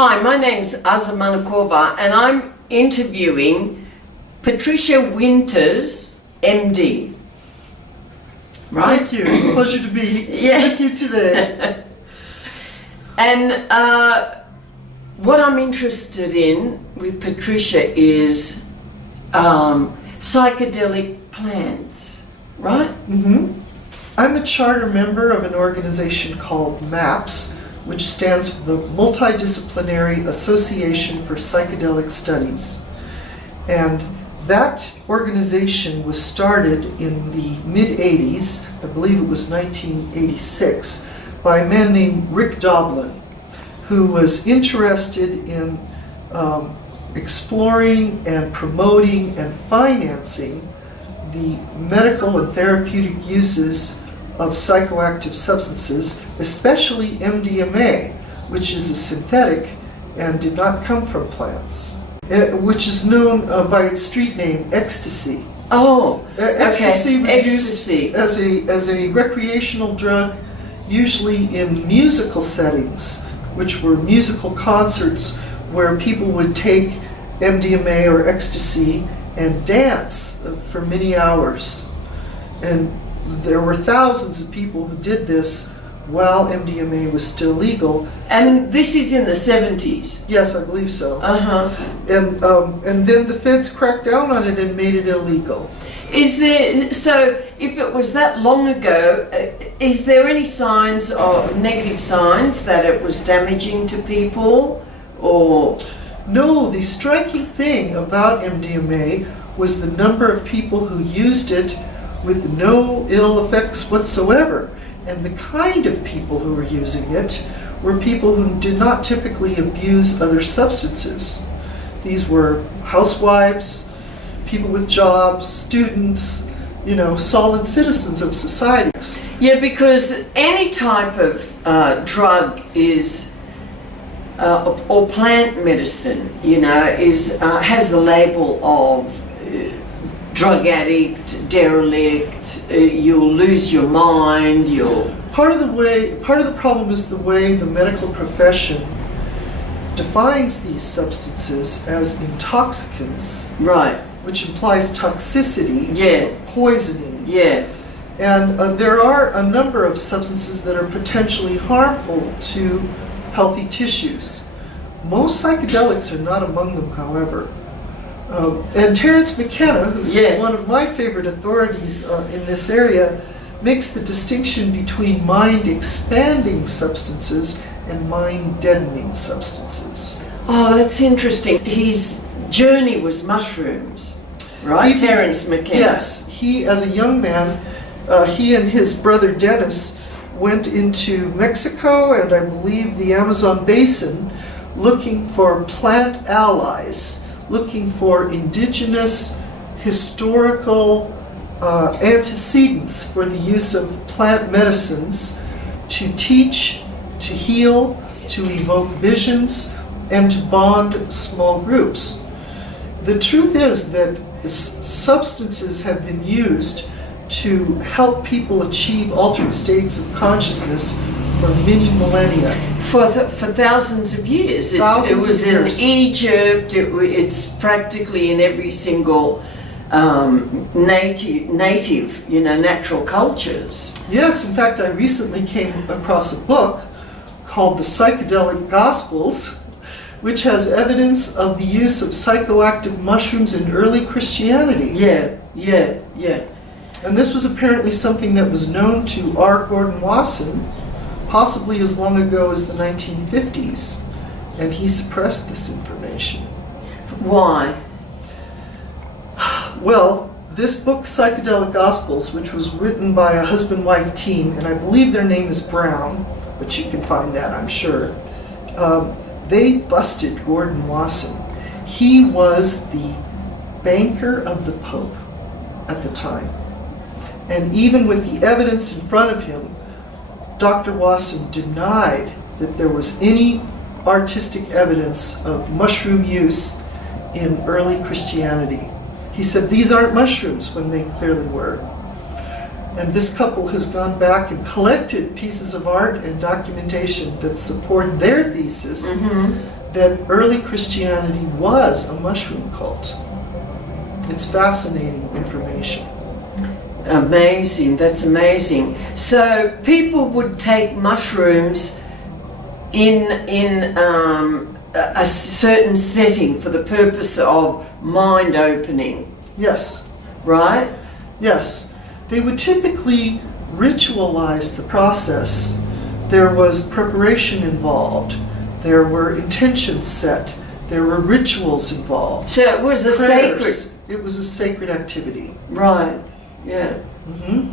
Hi, my name's Azzah Manukova, and I'm interviewing Patricia Winters, MD. Right? Thank you. It's a pleasure to be with you today. And what I'm interested in with Patricia is psychedelic plants, right? Mm-hmm. I'm a charter member of an organization called MAPS, which stands for the Multidisciplinary Association for Psychedelic Studies. And that organization was started in the mid-'80s, I believe it was 1986, by a man named Rick Doblin, who was interested in exploring and promoting and financing the medical and therapeutic uses of psychoactive substances, especially MDMA, which is a synthetic and did not come from plants, which is known by its street name, ecstasy. Oh, ecstasy was ecstasy. used as a recreational drug, usually in musical settings, which were musical concerts where people would take MDMA or ecstasy and dance for many hours. And there were thousands of people who did this while MDMA was still legal. And this is in the 70s? Yes, I believe so. Uh-huh. And then the feds cracked down on it and made it illegal. Is there, so if it was that long ago, is there any signs or negative signs that it was damaging to people, or? No, the striking thing about MDMA was the number of people who used it with no ill effects whatsoever. And the kind of people who were using it were people who did not typically abuse other substances. These were housewives, people with jobs, students, solid citizens of societies. Yeah, because any type of drug is, or plant medicine, has the label of drug addict, derelict, you'll lose your mind, Part of the problem is the way the medical profession defines these substances as intoxicants. Right. Which implies toxicity, poisoning. Yeah. And there are a number of substances that are potentially harmful to healthy tissues. Most psychedelics are not among them, however. And Terence McKenna, who's one of my favorite authorities in this area, makes the distinction between mind-expanding substances and mind-deadening substances. Oh, that's interesting. His journey was mushrooms, right? Terence McKenna. Yes. He, as a young man, he and his brother Dennis went into Mexico and I believe the Amazon basin looking for plant allies, looking for indigenous historical antecedents for the use of plant medicines to teach, to heal, to evoke visions, and to bond small groups. The truth is that substances have been used to help people achieve altered states of consciousness for many millennia. For thousands of years. It was in Egypt, it's practically in every single native, natural cultures. Yes, in fact, I recently came across a book called The Psychedelic Gospels, which has evidence of the use of psychoactive mushrooms in early Christianity. Yeah. And this was apparently something that was known to R. Gordon Wasson, possibly as long ago as the 1950s, and he suppressed this information. Why? Well, this book, Psychedelic Gospels, which was written by a husband-wife team, and I believe their name is Brown, but you can find that, I'm sure, they busted Gordon Wasson. He was the banker of the Pope at the time. And even with the evidence in front of him, Dr. Wasson denied that there was any artistic evidence of mushroom use in early Christianity. He said these aren't mushrooms when they clearly were. And this couple has gone back and collected pieces of art and documentation that support their thesis that early Christianity was a mushroom cult. It's fascinating information. Amazing, that's amazing. So people would take mushrooms in a certain setting for the purpose of mind opening, Yes, right? yes. They would typically ritualize the process. There was preparation involved. There were intentions set. There were rituals involved. So it was a Prayers. sacred, It was a sacred activity. right? Yeah. Hmm.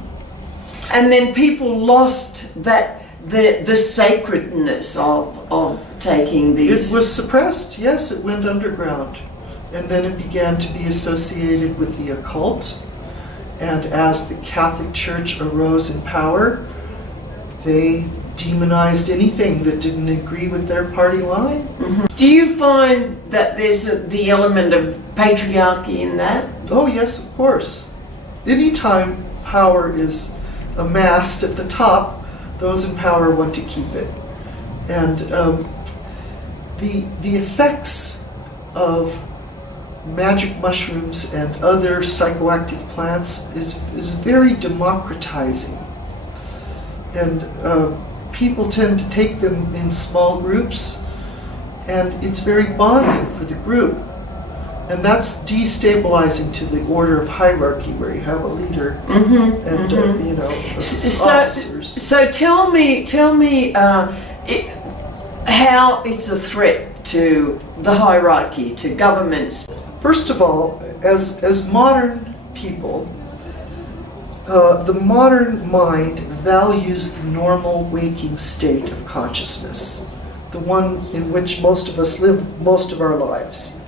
And then people lost that the sacredness of taking It these. was suppressed, yes, it went underground. And then it began to be associated with the occult. And as the Catholic Church arose in power, they demonized anything that didn't agree with their party line. Mhm. Do you find that there's the element of patriarchy in that? Oh yes, of course. Anytime power is amassed at the top, those in power want to keep it. And the effects of magic mushrooms and other psychoactive plants is very democratizing. And people tend to take them in small groups, and it's very bonding for the group. And that's destabilizing to the order of hierarchy, where you have a leader and officers. So tell me how it's a threat to the hierarchy, to governments. First of all, as modern people, the modern mind values the normal waking state of consciousness, the one in which most of us live most of our lives.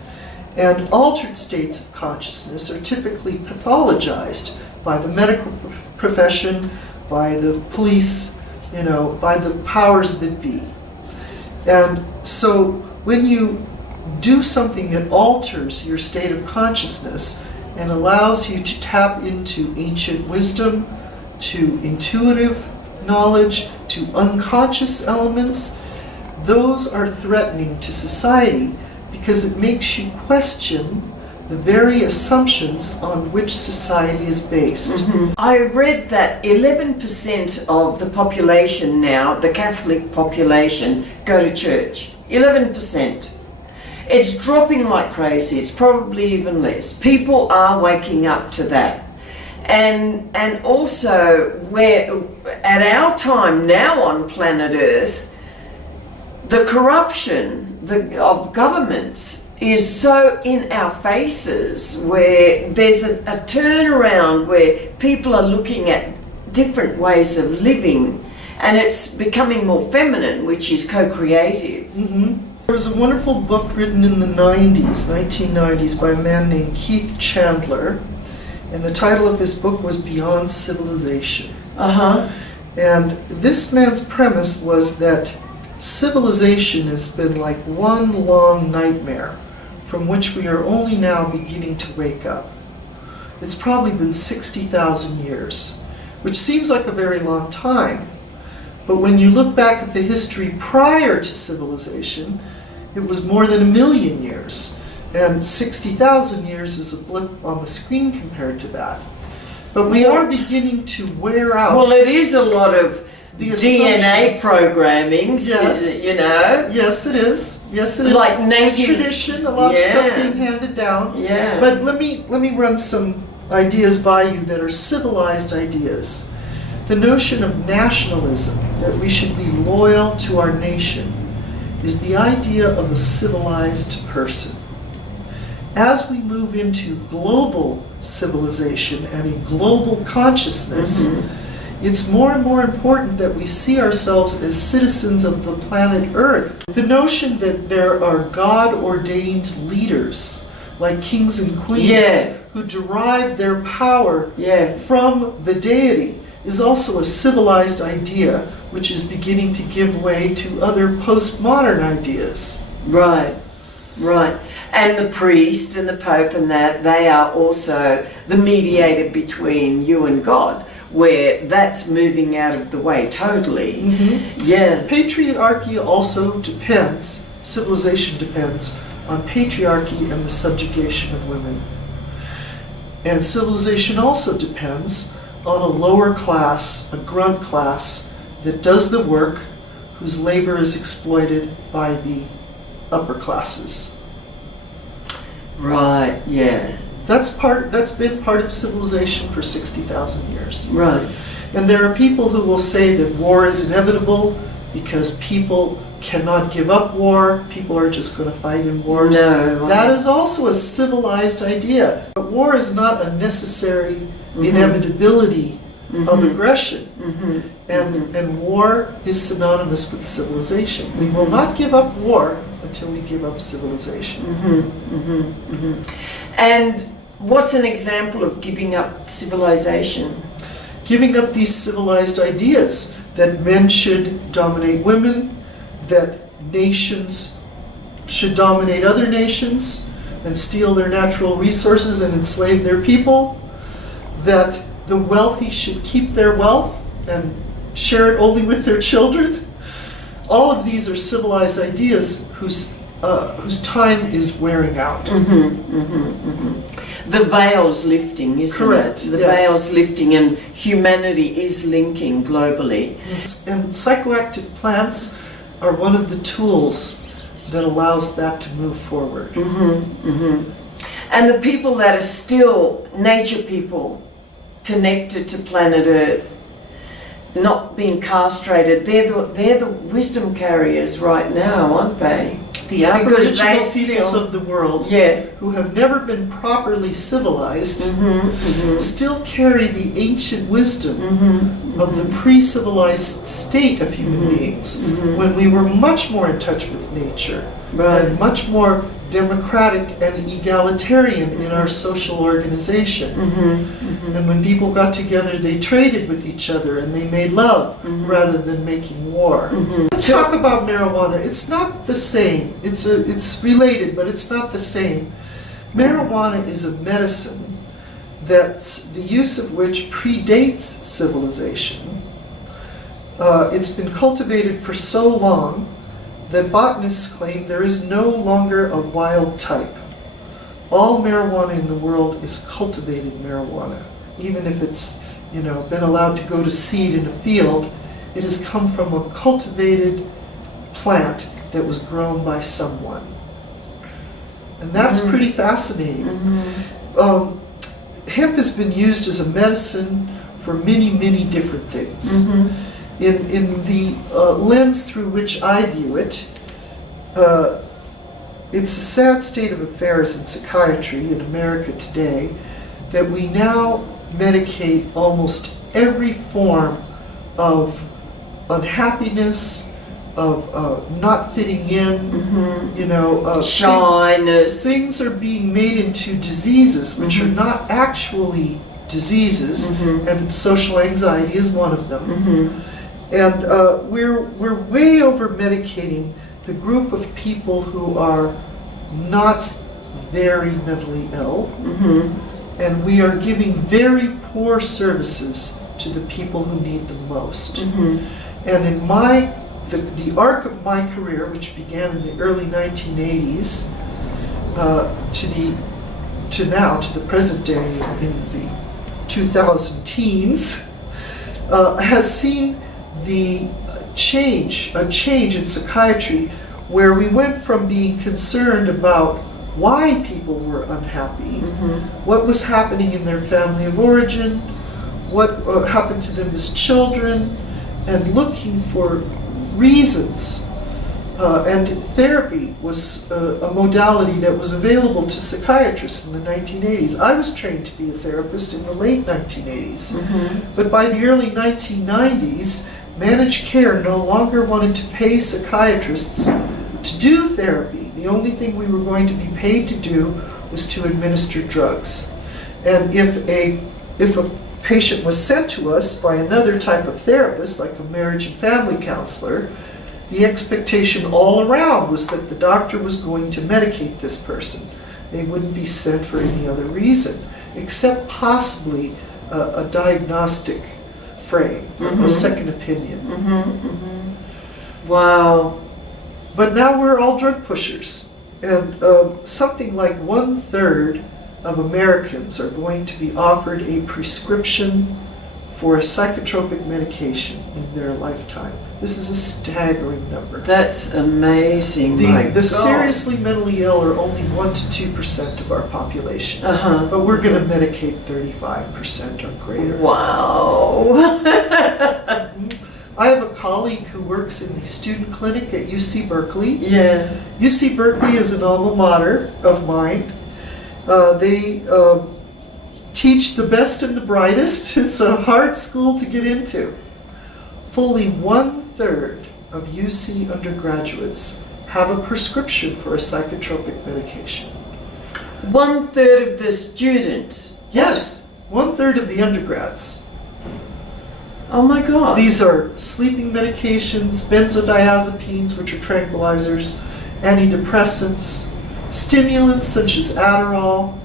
And altered states of consciousness are typically pathologized by the medical profession, by the police, by the powers that be. And so when you do something that alters your state of consciousness and allows you to tap into ancient wisdom, to intuitive knowledge, to unconscious elements, those are threatening to society, because it makes you question the very assumptions on which society is based. Mm-hmm. I read that 11% of the population now, the Catholic population, go to church. 11%. It's dropping like crazy. It's probably even less. People are waking up to that. And also, where at our time now on planet Earth, the corruption of governments is so in our faces, where there's a turnaround where people are looking at different ways of living, and it's becoming more feminine, which is co-creative. Mm-hmm. There was a wonderful book written in the 1990s, by a man named Keith Chandler, and the title of his book was Beyond Civilization. Uh-huh. And this man's premise was that civilization has been like one long nightmare from which we are only now beginning to wake up. It's probably been 60,000 years, which seems like a very long time. But when you look back at the history prior to civilization, it was more than 1 million years. And 60,000 years is a blip on the screen compared to that. But we are beginning to wear out. Well, it is a lot of the DNA programming, yes. Yes, it is. Yes, it is. Like native tradition, a lot of stuff being handed down. Yeah. But let me run some ideas by you that are civilized ideas. The notion of nationalism, that we should be loyal to our nation, is the idea of a civilized person. As we move into global civilization and a global consciousness, it's more and more important that we see ourselves as citizens of the planet Earth. The notion that there are God-ordained leaders, like kings and queens, who derive their power from the deity, is also a civilized idea, which is beginning to give way to other postmodern ideas. Right, right. And the priest and the pope and that, they are also the mediator between you and God, where that's moving out of the way totally. Yeah. Patriarchy also depends civilization depends on patriarchy and the subjugation of women. And civilization also depends on a lower class, a grunt class, that does the work, whose labor is exploited by the upper classes. Right, yeah. That's been part of civilization for 60,000 years. Right. And there are people who will say that war is inevitable because people cannot give up war, people are just going to fight in wars. No. That is also a civilized idea. But war is not a necessary inevitability of aggression. And war is synonymous with civilization. We will not give up war until we give up civilization. And what's an example of giving up civilization? Giving up these civilized ideas that men should dominate women, that nations should dominate other nations and steal their natural resources and enslave their people, that the wealthy should keep their wealth and share it only with their children. All of these are civilized ideas whose time is wearing out. The veil's lifting, isn't Correct, it? The yes. veil's lifting and humanity is linking globally. And psychoactive plants are one of the tools that allows that to move forward. And the people that are still nature people, connected to planet Earth, not being castrated, they're the wisdom carriers right now, aren't they? The Aboriginal peoples of the world, who have never been properly civilized, still carry the ancient wisdom of the pre-civilized state of human beings, when we were much more in touch with nature, and much more democratic and egalitarian in our social organization. And when people got together, they traded with each other and they made love rather than making war. Let's talk about marijuana. It's not the same. It's related, but it's not the same. Marijuana is a medicine that's the use of which predates civilization. It's been cultivated for so long that botanists claim there is no longer a wild type. All marijuana in the world is cultivated marijuana. Even if it's, been allowed to go to seed in a field, it has come from a cultivated plant that was grown by someone. And that's pretty fascinating. Hemp has been used as a medicine for many, many different things. In the lens through which I view it, it's a sad state of affairs in psychiatry in America today that we now medicate almost every form of unhappiness, of not fitting in, shyness. Things are being made into diseases which are not actually diseases, and social anxiety is one of them. And we're way over medicating the group of people who are not very mentally ill, and we are giving very poor services to the people who need them most. And in the arc of my career, which began in the early 1980s, to the present day in the 2000 teens, has seen a change in psychiatry, where we went from being concerned about why people were unhappy, what was happening in their family of origin, what happened to them as children, and looking for reasons. And therapy was a modality that was available to psychiatrists in the 1980s. I was trained to be a therapist in the late 1980s. But by the early 1990s, managed care no longer wanted to pay psychiatrists to do therapy. The only thing we were going to be paid to do was to administer drugs. And if a patient was sent to us by another type of therapist, like a marriage and family counselor, the expectation all around was that the doctor was going to medicate this person. They wouldn't be sent for any other reason, except possibly a diagnostic frame, a second opinion. Wow. But now we're all drug pushers. And something like 1/3 of Americans are going to be offered a prescription for a psychotropic medication in their lifetime. This is a staggering number. That's amazing. The seriously mentally ill are only 1 to 2% of our population. Uh-huh. But we're going to medicate 35% or greater. Wow. I have a colleague who works in the student clinic at UC Berkeley. Yeah. UC Berkeley is an alma mater of mine. They teach the best and the brightest. It's a hard school to get into. Fully 1/3 of UC undergraduates have a prescription for a psychotropic medication. 1/3 of the students? Yes, 1/3 of the undergrads. Oh my God. These are sleeping medications, benzodiazepines, which are tranquilizers, antidepressants, stimulants such as Adderall.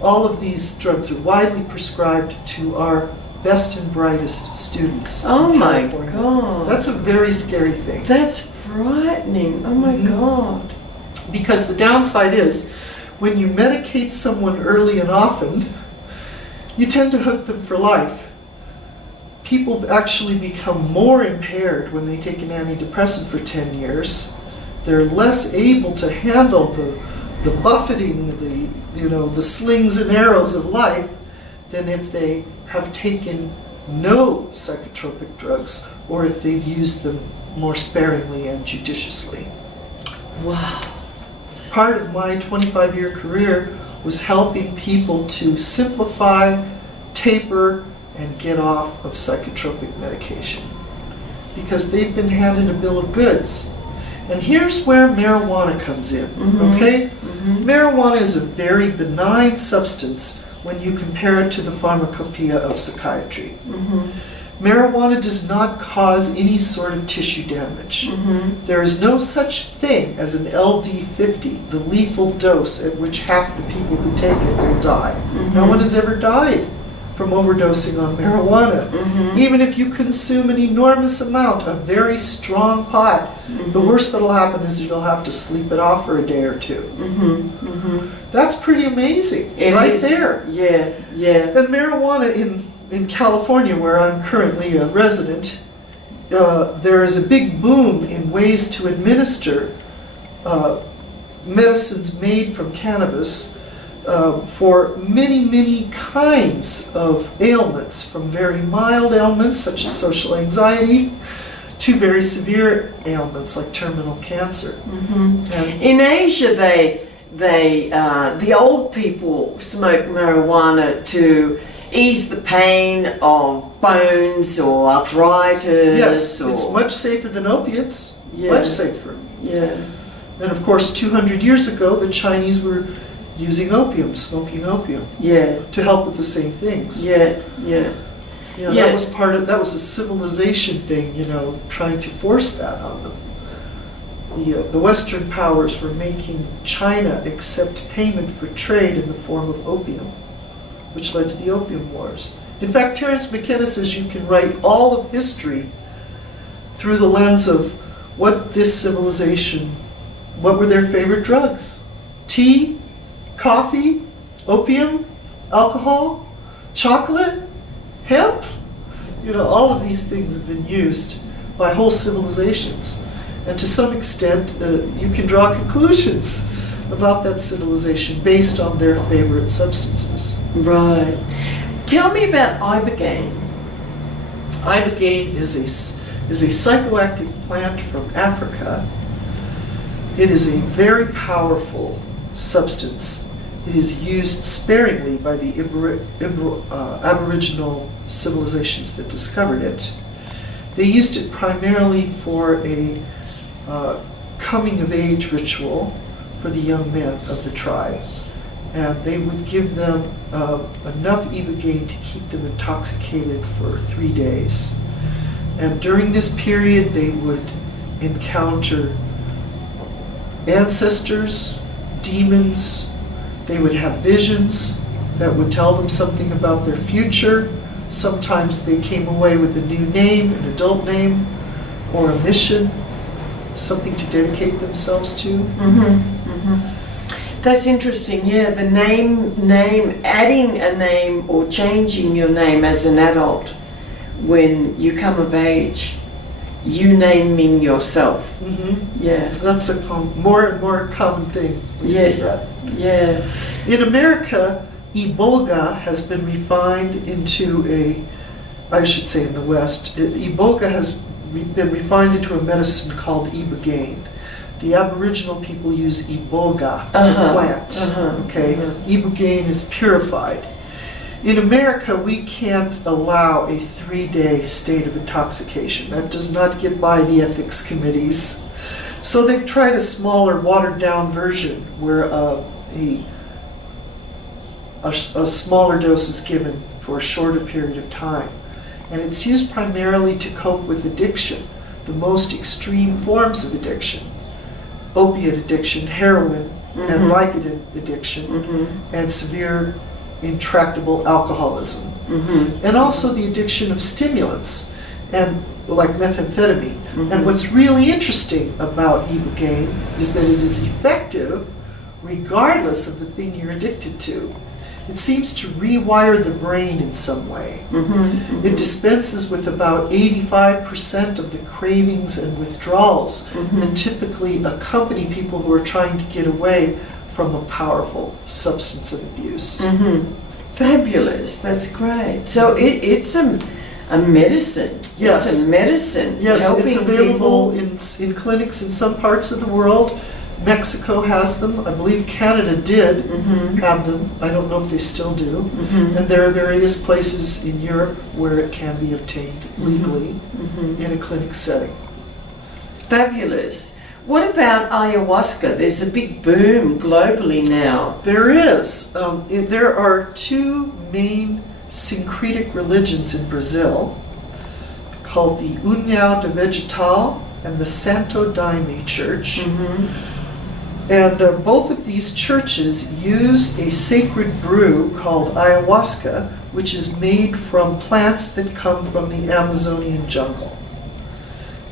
All of these drugs are widely prescribed to our best and brightest students. Oh in my California. God. That's a very scary thing. That's frightening. Oh my God. Because the downside is, when you medicate someone early and often, you tend to hook them for life. People actually become more impaired when they take an antidepressant for 10 years. They're less able to handle the buffeting, the slings and arrows of life than if they have taken no psychotropic drugs or if they've used them more sparingly and judiciously. Wow. Part of my 25-year career was helping people to simplify, taper, and get off of psychotropic medication because they've been handed a bill of goods. And here's where marijuana comes in, okay? Marijuana is a very benign substance when you compare it to the pharmacopoeia of psychiatry. Marijuana does not cause any sort of tissue damage. There is no such thing as an LD50, the lethal dose at which half the people who take it will die. No one has ever died from overdosing on marijuana. Even if you consume an enormous amount of very strong pot, the worst that'll happen is you'll have to sleep it off for a day or two. That's pretty amazing, right there. Yeah, yeah. And marijuana in California, where I'm currently a resident, there is a big boom in ways to administer medicines made from cannabis for many, many kinds of ailments, from very mild ailments such as social anxiety to very severe ailments like terminal cancer. In Asia, the old people smoke marijuana to ease the pain of bones or arthritis. Yes, or... it's much safer than opiates. Yeah. Much safer. Yeah. And of course, 200 years ago, the Chinese were using opium, smoking opium, to help with the same things. Yeah. That was that was a civilization thing, trying to force that on them. The Western powers were making China accept payment for trade in the form of opium, which led to the Opium Wars. In fact, Terence McKenna says you can write all of history through the lens of what this civilization, what were their favorite drugs? Tea, coffee, opium, alcohol, chocolate, hemp. All of these things have been used by whole civilizations. And to some extent, you can draw conclusions about that civilization based on their favorite substances. Right. Tell me about ibogaine. Ibogaine is a psychoactive plant from Africa. It is a very powerful substance. It is used sparingly by the Aboriginal civilizations that discovered it. They used it primarily for a coming-of-age ritual for the young men of the tribe. And they would give them enough ibogaine to keep them intoxicated for 3 days. And during this period, they would encounter ancestors, demons. They would have visions that would tell them something about their future. Sometimes they came away with a new name, an adult name, or a mission. something to dedicate themselves to. That's interesting, yeah. The name, adding a name or changing your name as an adult when you come of age, you naming yourself. Yeah. That's a more and more common thing. We see that. Yeah. In America, Iboga has been refined into I should say in the West, Iboga has been refined into a medicine called ibogaine. The Aboriginal people use Iboga, the plant. Ibogaine is purified. In America, we can't allow a 3-day state of intoxication. That does not get by the ethics committees. So they've tried a smaller, watered-down version where a smaller dose is given for a shorter period of time. And it's used primarily to cope with addiction, the most extreme forms of addiction. Opiate addiction, heroin, and Vicodin addiction, and severe intractable alcoholism. And also the addiction of stimulants, and like methamphetamine. And what's really interesting about ibogaine is that it is effective regardless of the thing you're addicted to. It seems to rewire the brain in some way. It dispenses with about 85% of the cravings and withdrawals that typically accompany people who are trying to get away from a powerful substance of abuse. Fabulous, that's great. So it's a medicine. Yes. It's a medicine. Yes, it's helping available people. in clinics in some parts of the world. Mexico has them. I believe Canada did have them. I don't know if they still do. And there are various places in Europe where it can be obtained legally in a clinic setting. Fabulous. What about ayahuasca? There's a big boom globally now. There is. There are 2 main syncretic religions in Brazil called the União de Vegetal and the Santo Daime Church. And both of these churches use a sacred brew called ayahuasca, which is made from plants that come from the Amazonian jungle.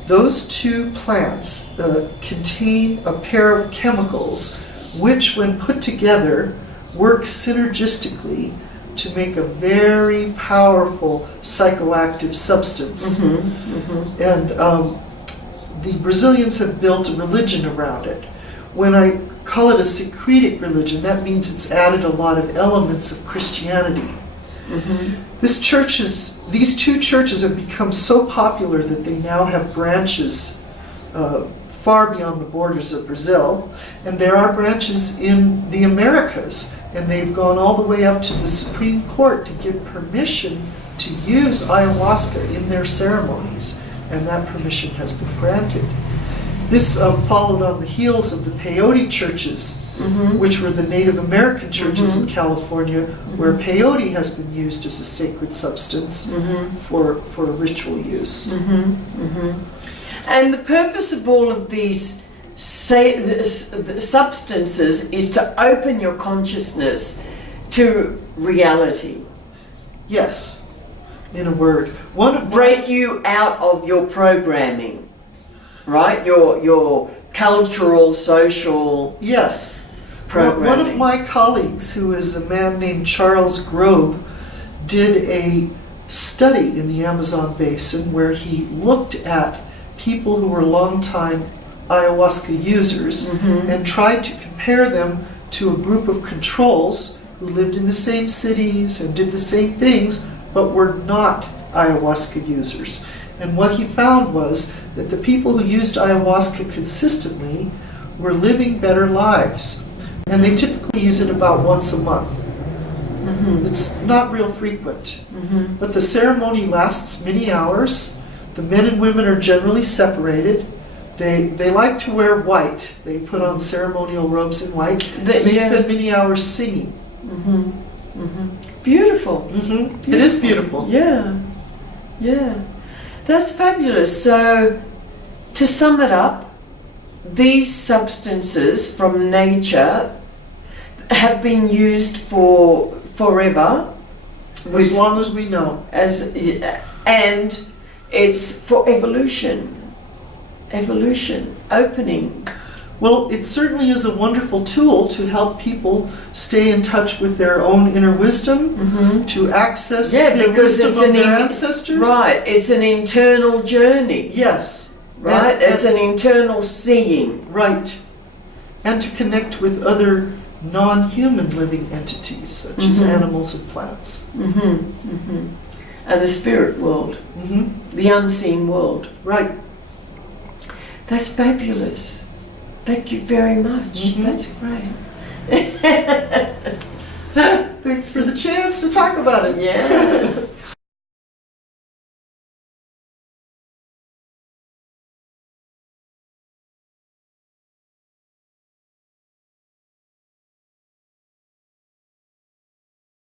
Those 2 plants contain a pair of chemicals which, when put together, work synergistically to make a very powerful psychoactive substance. And the Brazilians have built a religion around it. When I call it a syncretic religion, that means it's added a lot of elements of Christianity. These 2 churches have become so popular that they now have branches far beyond the borders of Brazil, and there are branches in the Americas, and they've gone all the way up to the Supreme Court to get permission to use ayahuasca in their ceremonies, and that permission has been granted. This followed on the heels of the peyote churches, which were the Native American churches in California, where peyote has been used as a sacred substance for ritual use. And the purpose of all of these substances is to open your consciousness to reality. Yes, in a word. Break you out of your programming. Right? Your cultural, social Yes. programming. One of my colleagues, who is a man named Charles Grobe, did a study in the Amazon basin where he looked at people who were longtime ayahuasca users and tried to compare them to a group of controls who lived in the same cities and did the same things but were not ayahuasca users. And what he found was that the people who used ayahuasca consistently were living better lives. And they typically use it about once a month. It's not real frequent. But the ceremony lasts many hours. The men and women are generally separated. They like to wear white. They put on ceremonial robes in white. They spend many hours singing. Beautiful. It is beautiful. Yeah. That's fabulous. So, to sum it up, these substances from nature have been used for forever. As long as we know. And it's for evolution. evolution, opening. Well, it certainly is a wonderful tool to help people stay in touch with their own inner wisdom, to access the wisdom of their ancestors. Right, it's an internal journey. Yes. Right, it's an internal seeing. Right. And to connect with other non-human living entities, such as animals and plants. And the spirit world, the unseen world. Right. That's fabulous. Thank you very much. That's great. Thanks for the chance to talk about it. Yeah.